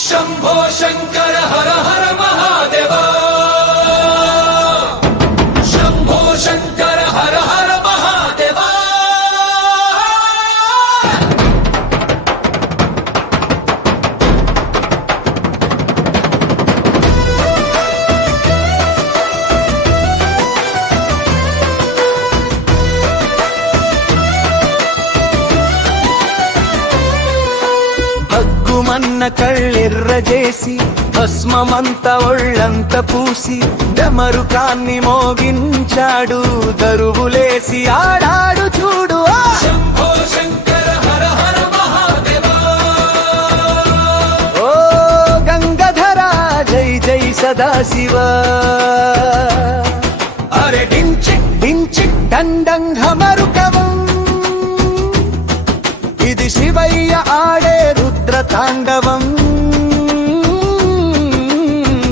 शंभो शंकर हर हर महादेव शंभो शंकर हर हर महादेव మన్న కళ్ళెర్రజేసి భస్మమంత ఒళ్ళంత పూసి డమరుకాన్ని మోగించాడు దరువులేసి ఆడాడు చూడు శంభో శంకర హర హర మహాదేవ ఓ గంగాధర జై జై సదాశివ అరే డించిక్ డించిక్ డండంగ్ ఢమరుకవం ఇది శివయ్య ఆడే రుద్ర తాండవం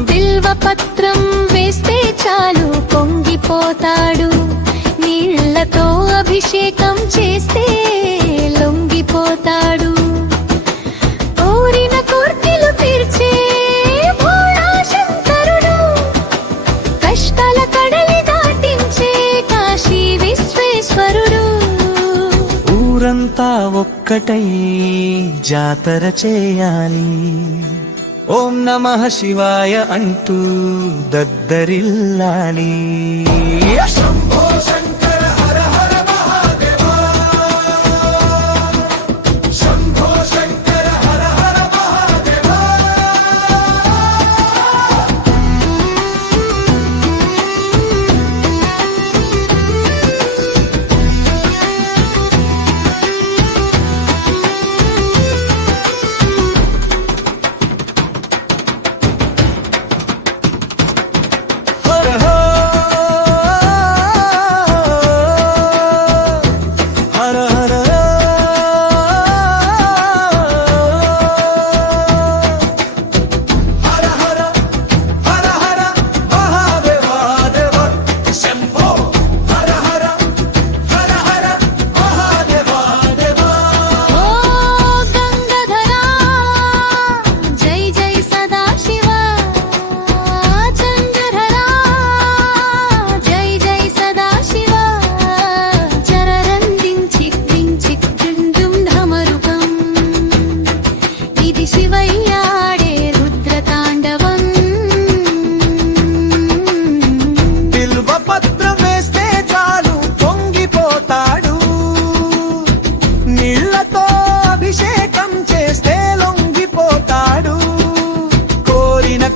బిల్వపత్రం వేస్తే చాలు పొంగిపోతాడు నీళ్లతో అభిషేకం చేస్తే లొంగిపోతాడు కోరిన కోర్కెలు తీర్చే భోళా శంకరుడు కష్టాల కడలి దాటించే కాశీ విశ్వేశ్వరుడు ఊరంతా ఒక్కటై జాతర చేయాలి ఓం నమః శివాయ అంటూ దద్దరిల్లాలి శంభో శంకర హర హర మహాదేవ శంభో శంకర హర హర మహాదేవ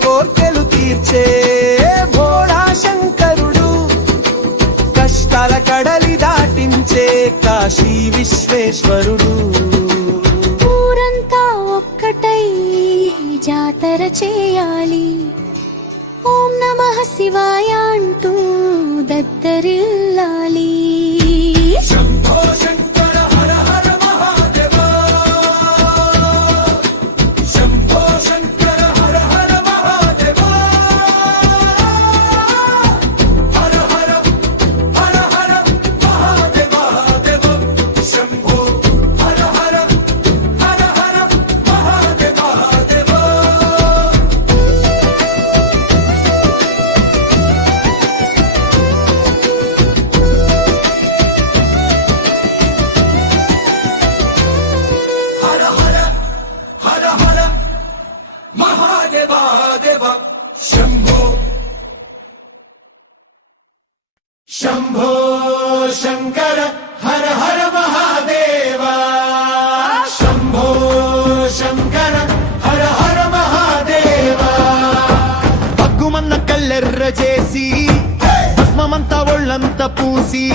కోర్కెలు తీర్చే భోళా శంకరుడు కష్టాల కడలి దాటించే కాశీ విశ్వేశ్వరుడు ఊరంతా ఒక్కటై జాతర చేయాలి ఓం నమః శివాయ అంటూ దద్దరిల్లాలి శంభో శంకర హర హర మహాదేవ శంభో శంకర హర హర మహాదేవ హర హర హర హర మహాదేవ దేవ శంభో హర హర హర హర మహాదేవ దేవ హర హర హర హర మహాదేవ దేవ శంభో శంభో శంకర హర హర మహాదేవ శంభో శంకర హర హర మహాదేవ పగ్గుమన్న కళ్ళెర్రజేసి భస్మమంతా ఒళ్ళంతా పూసి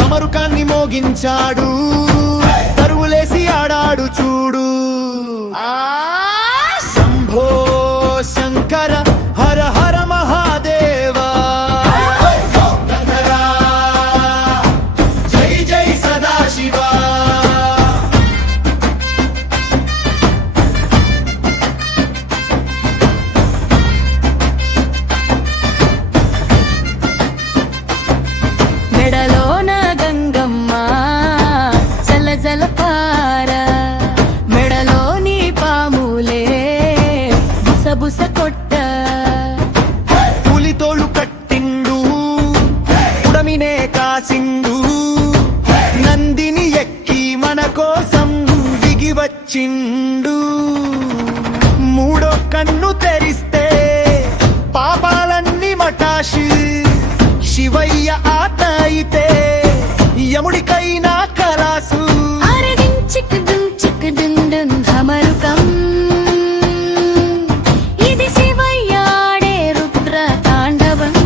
తమరుకాన్ని మోగించాడు తరువులేసి ఆడాడు చూడు శంభో శంకర హర హర మహాదేవ జై జై సదాశివ మెడలోన గంగా వచ్చిండు మూడో కన్ను తెరిస్తే పాపాలన్నీ మటాషి శివయ్య ఆట అయితే యముడికైనా కలాసు అరే డింగ్ చిక్ డింగ్ డింగ్ ఢమరుకం ఇది శివయ్యాడే రుద్ర తాండవం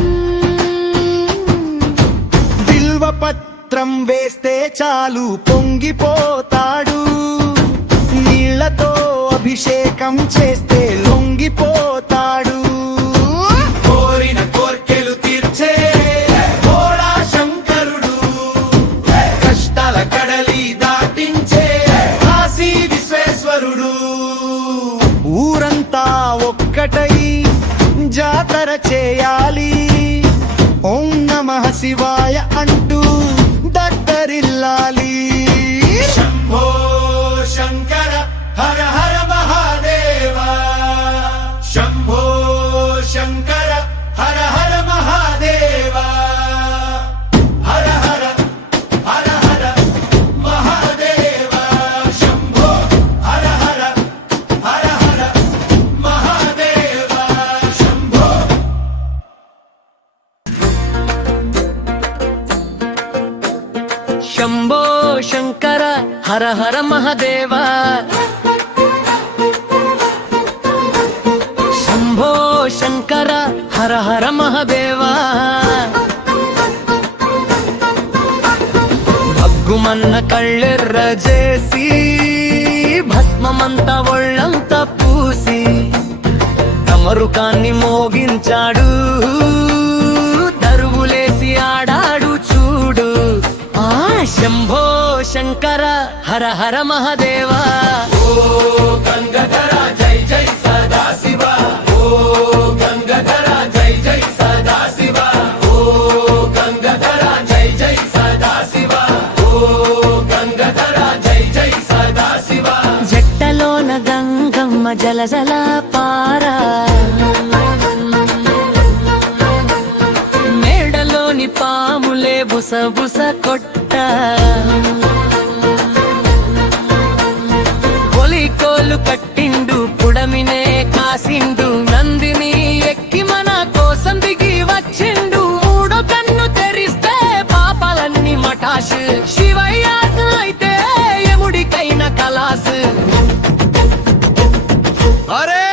బిల్వపత్రం వేస్తే చాలు పొంగిపోతాడు నీళ్లతో అభిషేకం చేస్తే లొంగిపోతాడు కోరిన కోర్కెలు తీర్చే భోళా శంకరుడు కష్టాల కడలి దాటించే కాశీ విశ్వేశ్వరుడు ఊరంతా ఒక్కటై జాతర చేయాలి ఓం నమః శివాయ అంటూ దత్తరిల్లాలి శంభో శంకర హర హర మహాదేవ శంభో శంకర హర హర మహాదేవ హర హర హర హర మహాదేవ శంభో హర హర హర హర మహాదేవ శంభో శంభో శంకర హర హర మహదేవ శంభో శంకర హర హర మహదేవ భగ్గుమన్న కళ్ళెర్ర చేసి భస్మమంతా ఒళ్ళంతా పూసి తమరుకాన్ని మోగించాడు దరువులేసి ఆడాడు చూడు ఆ శంభో శంకర హర హర మహదేవ ఓ గంగాధర జై జై సదా శివ ఓ గంగాధర జై జై సదా శివ ఓ గంగాధర జై జై సదా శివ ఓ గంగాధర జై జై సదా శివ జట్టలోన గంగమ్మ జల జల పారా మేడలోని పాములే బుస బుస కొట్ట కోలు కట్టిండు పుడమినే కాసిండు నందిని ఎక్కి మన కోసం దిగి వచ్చిండు మూడో కన్ను తెరిస్తే పాపాలన్నీ మటాష్ శివయ్య అయితే యముడికైన కలాస్ అరే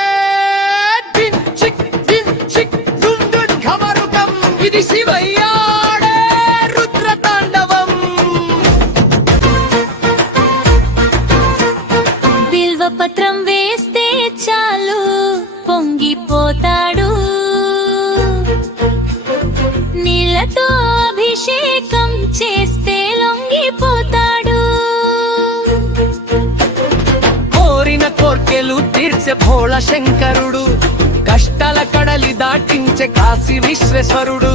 డింగ్ చిక్ డున్ డున్ ఢమరుకం ఇది శివయ్యాడే రుద్ర తాండవం బిల్వపత్రం వేస్తే చాలు పొంగిపోతాడు నీళ్లతో అభిషేకం చేస్తే లొంగిపోతాడు కోరిన కోర్కెలు తీర్చే భోళ శంకరుడు కష్టాల కడలి దాటించే కాశీ విశ్వేశ్వరుడు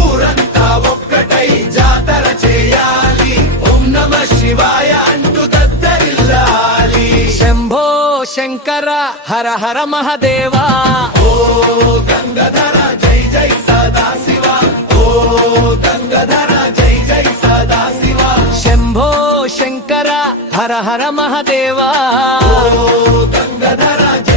ఊరంతా ఒక్కటై జాతర చేయాలి ఓం నమః శివాయ అంటూ దద్దరిల్లాలి శంభో శంకర హర హర మహదేవ ఓ గంగాధర జై జై సదా శివ ఓ గంగాధర జై జై సదా శివ శంభో శంకర హర హర మహదేవ ఓ గంగాధర జై